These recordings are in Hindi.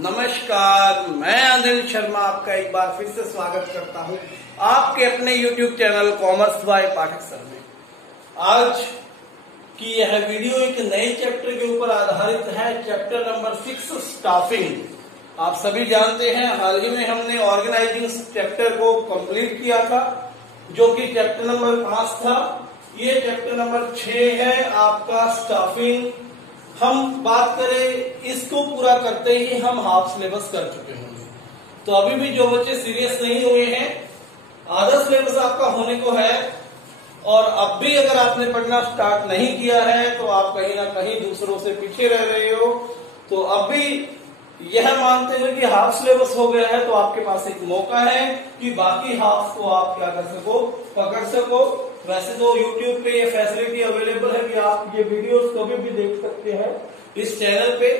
नमस्कार, मैं अनिल शर्मा आपका एक बार फिर से स्वागत करता हूं आपके अपने YouTube channel commerce by Pathak sir में। आज की यह वीडियो एक नए चैप्टर के ऊपर आधारित है, चैप्टर नंबर 6 स्टाफिंग। आप सभी जानते हैं हाल ही में हमने ऑर्गेनाइजिंग चैप्टर को कंप्लीट किया था, जो कि चैप्टर नंबर 5 था। ये चैप्टर नंबर 6 है आपका स्टाफिंग। हम बात करें, इसको पूरा करते ही हम हाफ सिलेबस कर चुके होंगे। तो अभी भी जो बच्चे सीरियस नहीं हुए हैं, आधा सिलेबस आपका होने को है। और अब भी अगर आपने पढ़ना स्टार्ट नहीं किया है तो आप कहीं ना कहीं दूसरों से पीछे रह रहे हो। तो अब भी यह मानते हुए कि हाफ सिलेबस हो गया है तो आपके पास एक मौका है कि बाकी हाफ को आप क्या कर सको, पकड़ सको। वैसे तो YouTube पे ये फैसिलिटी अवेलेबल है कि आप ये वीडियोस कभी भी देख सकते हैं। इस चैनल पे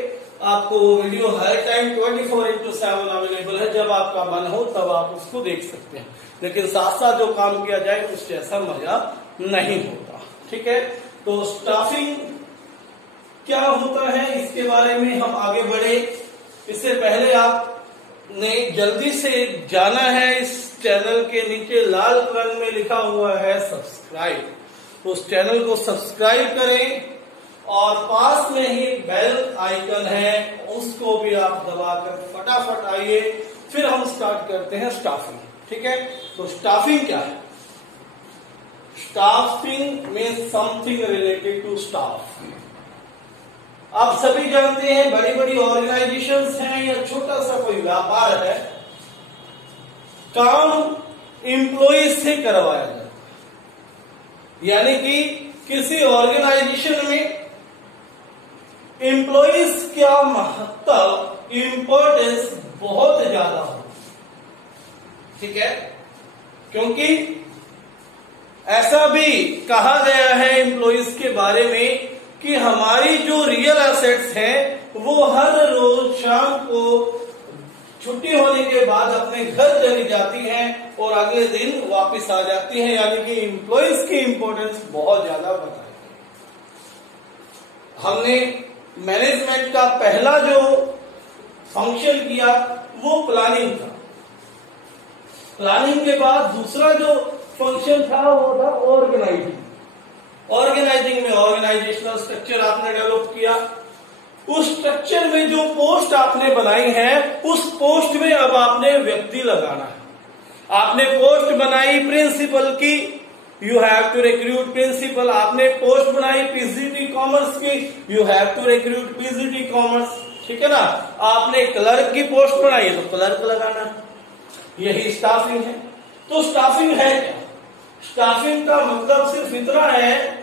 आपको वो वीडियो हर टाइम 24/7 अवेलेबल है। जब आपका मन हो तब आप उसको देख सकते हैं, लेकिन साथ साथ जो काम किया जाए उस जैसा मजा नहीं होता। ठीक है, तो स्टाफिंग क्या होता है इसके बारे में हम आगे बढ़े। इससे पहले आपने जल्दी से जाना है, इस चैनल के नीचे लाल रंग में लिखा हुआ है सब्सक्राइब। उस चैनल को सब्सक्राइब करें और पास में ही बेल आइकन है, उसको भी आप दबाकर फटाफट आइए। फिर हम स्टार्ट करते हैं स्टाफिंग। ठीक है, तो स्टाफिंग क्या है? Staffing means something related to staff. आप सभी जानते हैं बड़ी बड़ी ऑर्गेनाइजेशंस हैं या छोटा सा कोई व्यापार है, काम एम्प्लॉइज से करवाया जाता है। यानी कि किसी ऑर्गेनाइजेशन में एम्प्लॉइज का महत्व, इंपॉर्टेंस बहुत ज्यादा हो। ठीक है, क्योंकि ऐसा भी कहा गया है एम्प्लॉइज के बारे में कि हमारी जो रियल एसेट्स हैं वो हर रोज शाम को छुट्टी होने के बाद अपने घर चली जाती हैं और अगले दिन वापस आ जाती हैं। यानी कि एम्प्लॉइज की इंपॉर्टेंस बहुत ज्यादा बताई। हमने मैनेजमेंट का पहला जो फंक्शन किया वो प्लानिंग था। प्लानिंग के बाद दूसरा जो फंक्शन था वो था ऑर्गेनाइजिंग। ऑर्गेनाइजिंग में ऑर्गेनाइजेशनल स्ट्रक्चर आपने डेवलप किया। उस स्ट्रक्चर में जो पोस्ट आपने बनाई है, उस पोस्ट में अब आपने व्यक्ति लगाना है। आपने पोस्ट बनाई प्रिंसिपल की, you have to recruit principal. आपने पोस्ट बनाई पीजीटी कॉमर्स की, you have to recruit PGT commerce. ठीक है ना। आपने क्लर्क की पोस्ट बनाई तो क्लर्क लगाना है। यही स्टाफिंग है। तो स्टाफिंग है क्या? स्टाफिंग का मतलब सिर्फ इतना है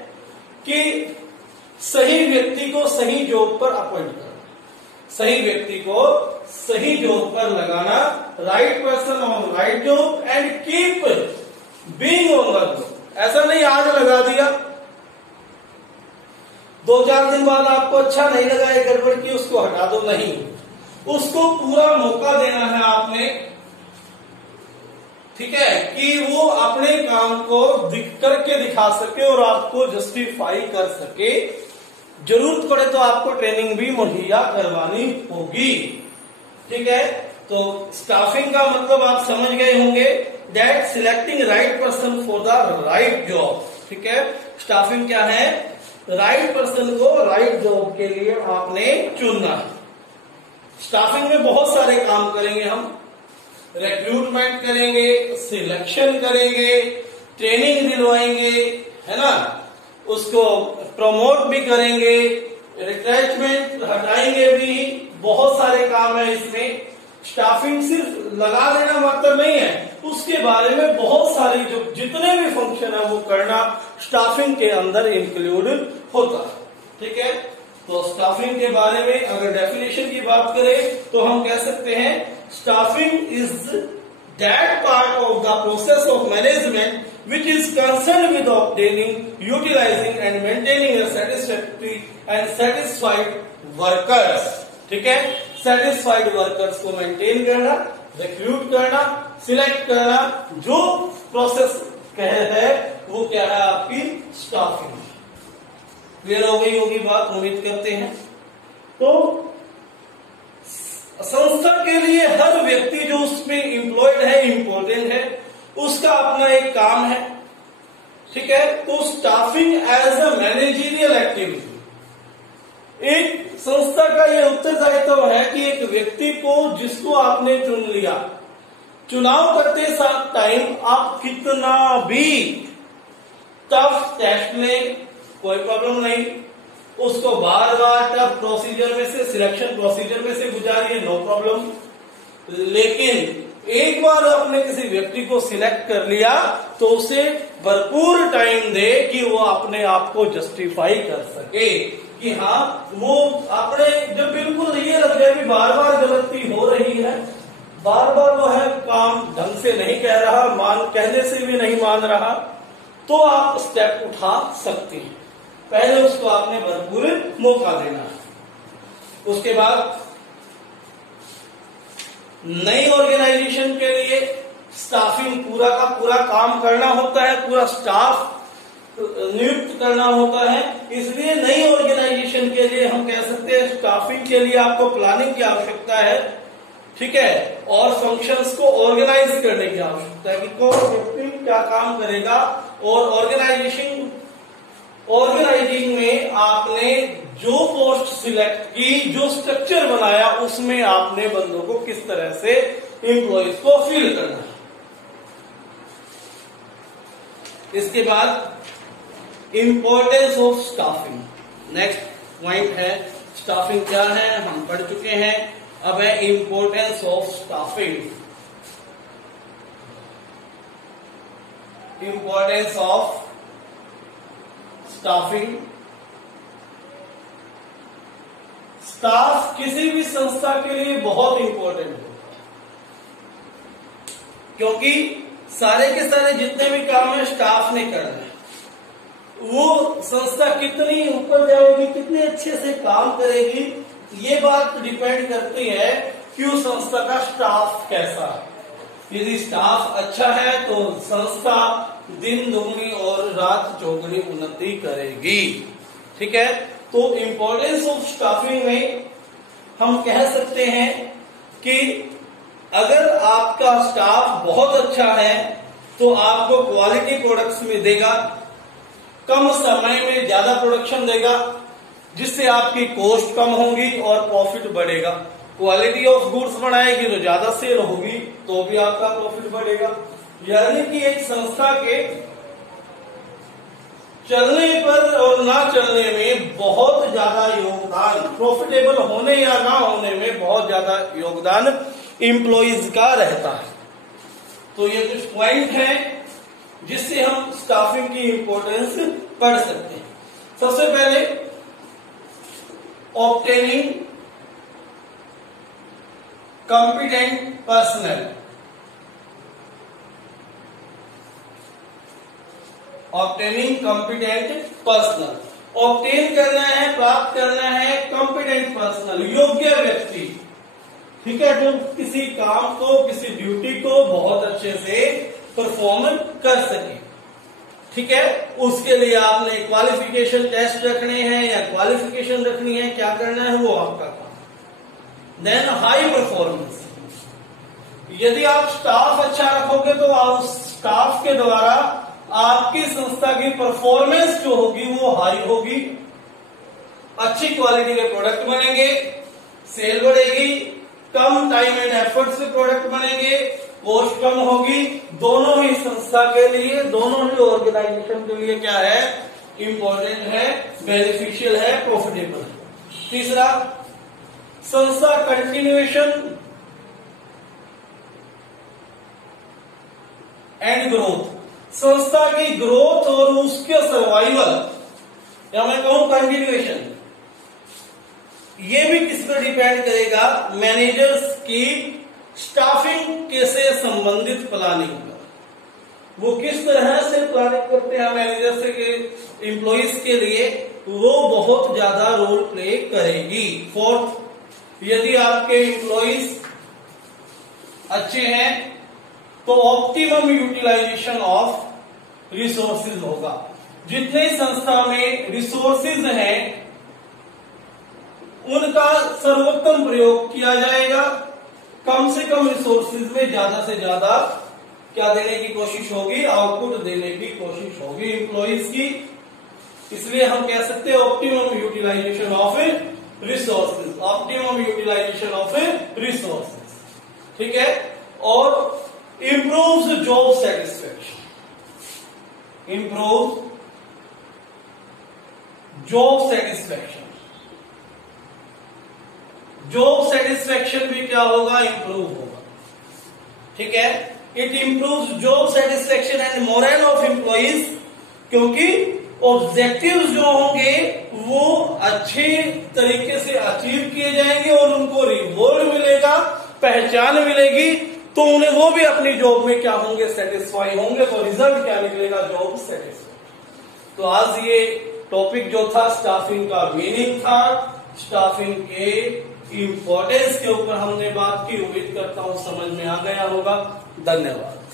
कि सही व्यक्ति को सही जॉब पर अपॉइंट करना, सही व्यक्ति को सही जॉब पर लगाना, right person on right job and keep being on the job. ऐसा नहीं आज लगा दिया, 2-4 दिन बाद आपको अच्छा नहीं लगा, एक गड़बड़ की, उसको हटा दो। नहीं, उसको पूरा मौका देना है आपने। ठीक है, कि वो अपने काम को करके दिखा सके और आपको जस्टिफाई कर सके। जरूरत पड़े तो आपको ट्रेनिंग भी मुहैया करवानी होगी। ठीक है, तो स्टाफिंग का मतलब आप समझ गए होंगे, that selecting right person for the right job. ठीक है, स्टाफिंग क्या है? राइट पर्सन को राइट जॉब के लिए आपने चुनना है। स्टाफिंग में बहुत सारे काम करेंगे हम। रिक्रूटमेंट करेंगे, सिलेक्शन करेंगे, ट्रेनिंग दिलवाएंगे, है ना, उसको प्रमोट भी करेंगे, रिट्रेचमेंट हटाएंगे भी। बहुत सारे काम है इसमें। स्टाफिंग सिर्फ लगा देना मतलब नहीं है, उसके बारे में बहुत सारी जो जितने भी फंक्शन है वो करना स्टाफिंग के अंदर इंक्लूड होता है। ठीक है, तो स्टाफिंग के बारे में अगर डेफिनेशन की बात करें तो हम कह सकते हैं staffing is that part of the process of management which is concerned with obtaining, utilizing and maintaining a satisfactory and satisfied workers. ठीक है, satisfied workers को मेंटेन करना, रिक्रूट करना, सिलेक्ट करना, जो प्रोसेस है वो क्या है? आपकी स्टाफिंग। क्लियर हो गई होगी बात, उम्मीद करते हैं। तो संस्था के लिए हर व्यक्ति जो उसमें एम्प्लॉयड है इम्पोर्टेंट है, उसका अपना एक काम है, ठीक है। तो staffing as a managerial activity, एक संस्था का यह उत्तरदायित्व है कि एक व्यक्ति को जिसको आपने चुन लिया, चुनाव करते साथ टाइम आप कितना भी टफ टेस्ट लें कोई प्रॉब्लम नहीं, उसको बार बार टफ प्रोसीजर में से, सिलेक्शन प्रोसीजर में से गुजारिए, नो प्रॉब्लम। लेकिन एक बार आपने किसी व्यक्ति को सिलेक्ट कर लिया तो उसे भरपूर टाइम दे कि वो अपने आप को जस्टिफाई कर सके कि हाँ वो अपने, जब बिल्कुल ये लग जाए कि बार बार गलती हो रही है, बार बार वो है काम ढंग से नहीं कह रहा, कहने से भी नहीं मान रहा, तो आप स्टेप उठा सकते हैं। पहले उसको आपने भरपूर मौका देना है। उसके बाद नई ऑर्गेनाइजेशन के लिए स्टाफिंग पूरा का पूरा काम करना होता है, पूरा स्टाफ नियुक्त करना होता है। इसलिए नई ऑर्गेनाइजेशन के लिए हम कह सकते हैं स्टाफिंग के लिए आपको प्लानिंग की आवश्यकता है, ठीक है, और फंक्शंस को ऑर्गेनाइज करने की आवश्यकता है कि कौन व्यक्ति क्या काम करेगा। और ऑर्गेनाइजिंग में आपने जो पोस्ट सिलेक्ट की, जो स्ट्रक्चर बनाया, उसमें आपने बंदों को किस तरह से एम्प्लॉइज को फील करना है। इसके बाद importance of staffing, next point है स्टाफिंग क्या है, हम पढ़ चुके हैं। अब है importance of staffing, importance of staffing. Staff किसी भी संस्था के लिए बहुत इंपॉर्टेंट होता है, क्योंकि सारे के सारे जितने भी काम है स्टाफ ने करना है। वो संस्था कितनी ऊपर जाएगी, कितने अच्छे से काम करेगी, ये बात डिपेंड करती है कि उस संस्था का स्टाफ कैसा है। यदि स्टाफ अच्छा है तो संस्था दिन दुगनी और रात चौगुनी उन्नति करेगी, ठीक है। तो इंपॉर्टेंस ऑफ स्टाफिंग में हम कह सकते हैं कि अगर आपका स्टाफ बहुत अच्छा है तो आपको क्वालिटी प्रोडक्ट्स में देगा, कम समय में ज्यादा प्रोडक्शन देगा, जिससे आपकी कॉस्ट कम होगी और प्रॉफिट बढ़ेगा। क्वालिटी ऑफ गुड्स बढ़ाएगी तो ज्यादा सेल होगी तो भी आपका प्रॉफिट बढ़ेगा। यानी कि एक संस्था के चलने पर और ना चलने में बहुत ज्यादा योगदान, प्रॉफिटेबल होने या ना होने में बहुत ज्यादा योगदान एम्प्लॉइज का रहता है। तो ये कुछ पॉइंट हैं जिससे हम स्टाफिंग की इंपॉर्टेंस पढ़ सकते हैं। सबसे पहले obtaining competent personal, obtaining competent personal, obtain करना है, प्राप्त करना है कॉम्पिटेंट पर्सनल, योग्य व्यक्ति, ठीक है, जो किसी काम को, किसी ड्यूटी को बहुत अच्छे से परफॉर्म कर सके, ठीक है। उसके लिए आपने क्वालिफिकेशन टेस्ट रखने हैं या क्वालिफिकेशन रखनी है, क्या करना है वो आपका काम। देन हाई परफॉर्मेंस, यदि आप स्टाफ अच्छा रखोगे तो आप स्टाफ के द्वारा आपकी संस्था की परफॉर्मेंस जो होगी वो हाई होगी, अच्छी क्वालिटी के प्रोडक्ट बनेंगे, सेल बढ़ेगी, कम टाइम एंड एफर्ट से प्रोडक्ट बनेंगे, कॉस्ट कम होगी। दोनों ही संस्था के लिए, दोनों ही ऑर्गेनाइजेशन के लिए क्या है, इंपॉर्टेंट है, बेनिफिशियल है, प्रॉफिटेबल है। तीसरा, संस्था कंटिन्यूएशन एंड ग्रोथ, संस्था की ग्रोथ और उसके सर्वाइवल, या मैं कहूं कंटिन्यूएशन, ये भी किस पर डिपेंड करेगा, मैनेजर्स की स्टाफिंग से संबंधित प्लानिंग पर। वो किस तरह से प्लानिंग करते हैं मैनेजर से के एम्प्लॉइज के लिए, वो बहुत ज्यादा रोल प्ले करेगी। फोर्थ, यदि आपके एम्प्लॉइज अच्छे हैं तो ऑप्टिमम यूटिलाइजेशन ऑफ रिसोर्सेज होगा। जितने संस्था में रिसोर्सेज हैं उनका सर्वोत्तम प्रयोग किया जाएगा। कम से कम रिसोर्सेज में ज्यादा से ज्यादा क्या देने की कोशिश होगी, आउटपुट देने की कोशिश होगी एम्प्लॉइज की। इसलिए हम कह सकते हैं optimum utilisation of resources, optimum utilisation of resources, ठीक है। और improves job satisfaction, improve job satisfaction, job satisfaction भी क्या होगा, इंप्रूव होगा, ठीक है। It improves job satisfaction and morale of employees, क्योंकि ऑब्जेक्टिव्स जो होंगे वो अच्छे तरीके से अचीव किए जाएंगे और उनको रिवॉर्ड मिलेगा, पहचान मिलेगी, तो उन्हें वो भी अपनी जॉब में क्या होंगे, सेटिस्फाई होंगे। तो रिजल्ट क्या निकलेगा, जॉब सेटिस्फाई। तो आज ये टॉपिक जो था स्टाफिंग का मीनिंग था, स्टाफिंग के इंपॉर्टेंस के ऊपर हमने बात की। उम्मीद करता हूं समझ में आ गया होगा। धन्यवाद।